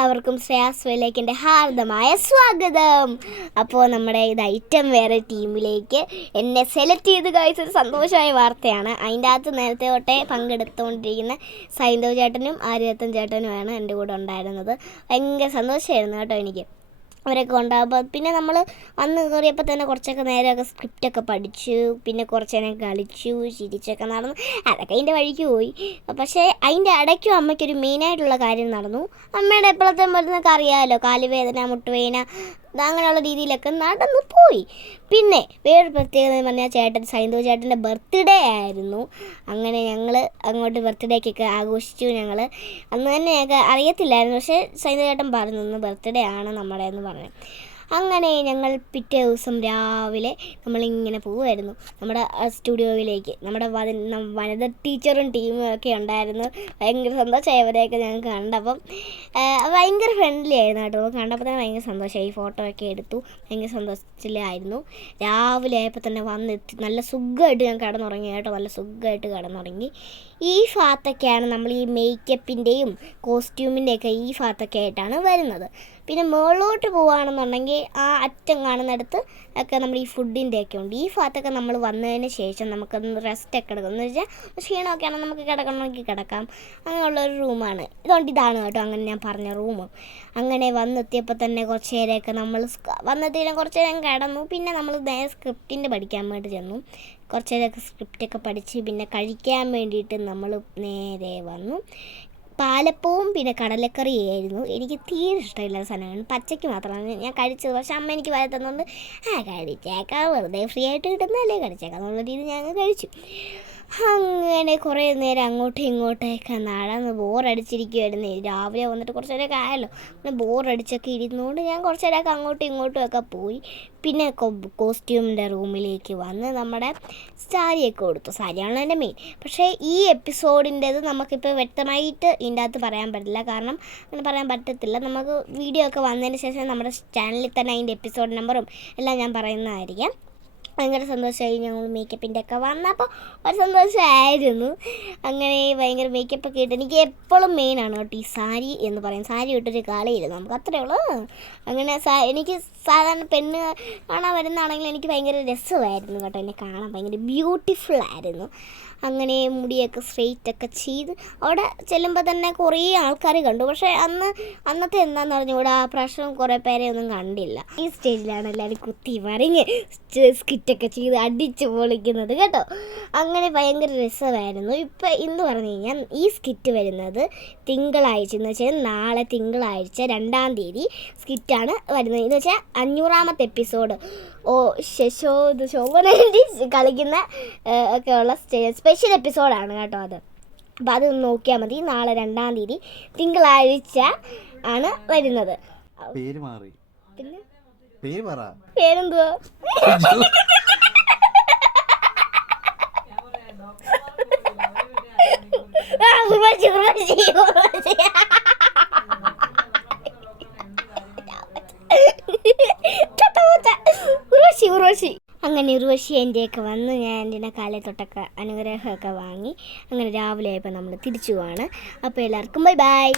എല്ലാവർക്കും ശ്രേയാസ് വേലേക്കിൻ്റെ ഹാർദമായ സ്വാഗതം. അപ്പോൾ നമ്മുടെ ഇത് ഐറ്റം വേറെ ടീമിലേക്ക് എന്നെ സെലക്ട് ചെയ്ത് കഴിച്ചൊരു സന്തോഷമായ വാർത്തയാണ്. അതിൻ്റെ അകത്ത് നേരത്തെ തൊട്ടേ പങ്കെടുത്തുകൊണ്ടിരിക്കുന്ന സൈന്ധവ് ചേട്ടനും ആര്യത്തൻ ചേട്ടനുമാണ് എൻ്റെ കൂടെ ഉണ്ടായിരുന്നത്. ഭയങ്കര സന്തോഷമായിരുന്നു കേട്ടോ എനിക്ക് അവരൊക്കെ ഉണ്ടാകുമ്പോൾ. പിന്നെ നമ്മൾ വന്ന് കയറിയപ്പോൾ തന്നെ കുറച്ചൊക്കെ നേരമൊക്കെ സ്ക്രിപ്റ്റൊക്കെ പഠിച്ചു, പിന്നെ കുറച്ച് നേരം കളിച്ചു, ചിരിച്ചൊക്കെ നടന്നു. അതൊക്കെ അതിൻ്റെ വഴിക്ക് പോയി. പക്ഷേ അതിൻ്റെ ഇടയ്ക്കും അമ്മയ്ക്കൊരു മെയിനായിട്ടുള്ള കാര്യം നടന്നു. അമ്മയുടെ എപ്പോഴത്തെ മരുന്നൊക്കെ അറിയാമല്ലോ, കാലുവേദന, മുട്ടുവേദന, അങ്ങനെയുള്ള രീതിയിലൊക്കെ നടന്നു പോയി. പിന്നെ വേറൊരു പ്രത്യേകത എന്ന് പറഞ്ഞാൽ സൈന്ധവ് ചേട്ടൻ്റെ ബർത്ത്ഡേ ആയിരുന്നു. അങ്ങനെ ഞങ്ങൾ അങ്ങോട്ട് ബർത്ത്ഡേക്കൊക്കെ ആഘോഷിച്ചു. ഞങ്ങൾ അന്ന് തന്നെ ഞങ്ങൾക്ക് അറിയത്തില്ലായിരുന്നു, പക്ഷേ സൈന്ധവ് ചേട്ടൻ പറഞ്ഞു ഇന്ന് ബർത്ത്ഡേ ആണ് നമ്മുടെ എന്ന് പറഞ്ഞു. അങ്ങനെ ഞങ്ങൾ പിറ്റേ ദിവസം രാവിലെ നമ്മളിങ്ങനെ പോവുമായിരുന്നു നമ്മുടെ സ്റ്റുഡിയോയിലേക്ക്. നമ്മുടെ വനിത ടീച്ചറും ടീമും ഒക്കെ ഉണ്ടായിരുന്നു. ഭയങ്കര സന്തോഷമായി അവരെയൊക്കെ ഞങ്ങൾക്ക് കണ്ടപ്പം. ഭയങ്കര ഫ്രണ്ട്ലി ആയിരുന്നു കേട്ടോ. കണ്ടപ്പോൾ തന്നെ ഭയങ്കര സന്തോഷമായി. ഫോട്ടോ ഒക്കെ എടുത്തു. ഭയങ്കര സന്തോഷത്തിലായിരുന്നു. രാവിലെ ആയപ്പോൾ തന്നെ വന്നെത്തി. നല്ല സുഖമായിട്ട് ഞാൻ കിടന്നുറങ്ങി കേട്ടോ. നല്ല സുഖമായിട്ട് കിടന്നുറങ്ങി. ഈ ഭാഗത്തൊക്കെയാണ് നമ്മൾ ഈ മേക്കപ്പിൻ്റെയും കോസ്റ്റ്യൂമിൻ്റെയൊക്കെ ഈ ഭാഗത്തൊക്കെ ആയിട്ടാണ് വരുന്നത്. പിന്നെ മുകളിലോട്ട് പോവുകയാണെന്നുണ്ടെങ്കിൽ ആ അറ്റം കാണുന്നിടത്ത് ഒക്കെ നമ്മൾ ഈ ഫുഡിൻ്റെയൊക്കെ ഉണ്ട്. ഈ ഭാഗത്തൊക്കെ നമ്മൾ വന്നതിന് ശേഷം നമുക്കൊന്ന് റെസ്റ്റൊക്കെ എടുക്കും. എന്ന് വെച്ചാൽ ക്ഷീണമൊക്കെ ആണെങ്കിൽ നമുക്ക് കിടക്കണമെങ്കിൽ കിടക്കാം. അങ്ങനെയുള്ളൊരു റൂമാണ്. ഇതാണ് കേട്ടോ അങ്ങനെ ഞാൻ പറഞ്ഞ റൂം. അങ്ങനെ വന്നെത്തിയപ്പോൾ തന്നെ കുറച്ച് നേരമൊക്കെ നമ്മൾ വന്നെത്തിയാലും കുറച്ച് നേരം കിടന്നു. പിന്നെ നമ്മൾ നേരെ സ്ക്രിപ്റ്റിൻ്റെ പഠിക്കാൻ വേണ്ടി ചെന്നു. കുറച്ച് നേരമൊക്കെ സ്ക്രിപ്റ്റൊക്കെ പഠിച്ച് പിന്നെ കഴിക്കാൻ വേണ്ടിയിട്ട് നമ്മൾ നേരെ വന്നു. പാലപ്പവും പിന്നെ കടലക്കറിയായിരുന്നു. എനിക്ക് തീരെ ഇഷ്ടമില്ലാത്ത സാധനമാണ്. പച്ചയ്ക്ക് മാത്രമാണ് ഞാൻ കഴിച്ചത്. പക്ഷെ അമ്മ എനിക്ക് വരെ തന്നുകൊണ്ട് കഴിച്ചേക്കാം, വെറുതെ ഫ്രീ ആയിട്ട് കിട്ടുന്നതല്ലേ, കഴിച്ചേക്കാം എന്നുള്ള രീതി ഞങ്ങൾ കഴിച്ചു. അങ്ങനെ കുറേ നേരം അങ്ങോട്ടും ഇങ്ങോട്ടൊക്കെ നടന്ന് ബോറടിച്ചിരിക്കുമായിരുന്നു. രാവിലെ വന്നിട്ട് കുറച്ച് നേരമൊക്കെ ആയല്ലോ. പിന്നെ ബോറടിച്ചൊക്കെ ഇരുന്നുകൊണ്ട് ഞാൻ കുറച്ച് നേരമൊക്കെ അങ്ങോട്ടും ഇങ്ങോട്ടും ഒക്കെ പോയി. പിന്നെ കോസ്റ്റ്യൂമിൻ്റെ റൂമിലേക്ക് വന്ന് നമ്മുടെ സാരിയൊക്കെ കൊടുത്തു. സാരിയാണല്ലോ എൻ്റെ മെയിൻ. പക്ഷേ ഈ എപ്പിസോഡിൻ്റേത് നമുക്കിപ്പോൾ വ്യക്തമായിട്ട് ഇതിൻ്റെ അകത്ത് പറയാൻ പറ്റില്ല. കാരണം അങ്ങനെ പറയാൻ പറ്റത്തില്ല. നമുക്ക് വീഡിയോ ഒക്കെ വന്നതിന് ശേഷം നമ്മുടെ ചാനലിൽ തന്നെ അതിൻ്റെ എപ്പിസോഡ് നമ്പറും എല്ലാം ഞാൻ പറയുന്നതായിരിക്കാം. ഭയങ്കര സന്തോഷമായി. ഞങ്ങൾ മേക്കപ്പിൻ്റെ ഒക്കെ വന്നപ്പോൾ ഒരു സന്തോഷമായിരുന്നു. അങ്ങനെ ഭയങ്കര മേക്കപ്പൊക്കെ ഇട്ട് എനിക്ക് എപ്പോഴും മെയിനാണ് കേട്ടോ ഈ സാരി എന്ന് പറയും. സാരി ഇട്ടൊരു കളിയില്ല, നമുക്ക് അത്രയേ ഉള്ളൂ. അങ്ങനെ എനിക്ക് സാധാരണ പെണ്ണ് കാണാൻ വരുന്നതാണെങ്കിൽ എനിക്ക് ഭയങ്കര രസമായിരുന്നു കേട്ടോ. എന്നെ കാണാൻ ഭയങ്കര ബ്യൂട്ടിഫുൾ ആയിരുന്നു. അങ്ങനെ മുടിയൊക്കെ സ്ട്രെയിറ്റൊക്കെ ചെയ്ത് അവിടെ ചെല്ലുമ്പോൾ തന്നെ കുറേ ആൾക്കാർ കണ്ടു. പക്ഷേ അന്നത്തെ എന്താണെന്ന് പറഞ്ഞുകൂടെ ആ പ്രാവശ്യം കുറേ പേരെ ഒന്നും കണ്ടില്ല. ഈ സ്റ്റേജിലാണ് എല്ലാവരും കുത്തി മറിഞ്ഞ് സ്കിറ്റൊക്കെ ചെയ്ത് അടിച്ച് പൊളിക്കുന്നത് കേട്ടോ. അങ്ങനെ ഭയങ്കര രസമായിരുന്നു. ഇന്ന് പറഞ്ഞു കഴിഞ്ഞാൽ ഈ സ്കിറ്റ് വരുന്നത് തിങ്കളാഴ്ച, എന്ന് വെച്ചാൽ നാളെ തിങ്കളാഴ്ച 2-ാം തീയതി സ്കിറ്റാണ് വരുന്നത്. എന്ന് വെച്ചാൽ 500-ാമത്തെ എപ്പിസോഡ്. ശോഭന കളിക്കുന്ന ഒക്കെ ഉള്ള സ്പെഷ്യൽ എപ്പിസോഡാണ് കേട്ടോ അത്. അപ്പോൾ അത് നോക്കിയാൽ മതി. നാളെ 2-ാം തീയതി തിങ്കളാഴ്ച ആണ് വരുന്നത്. പിന്നെ പേരെന്തുവാ? ഉർവശി. അങ്ങനെ ഉർവശി എൻ്റെയൊക്കെ വന്ന് ഞാൻ എൻ്റെ കാലേ തൊട്ടൊക്കെ അനുഗ്രഹമൊക്കെ വാങ്ങി. അങ്ങനെ രാവിലെ ആയപ്പോൾ നമ്മൾ തിരിച്ചു പോവാണ്. അപ്പോൾ എല്ലാവർക്കും ബൈ ബൈ.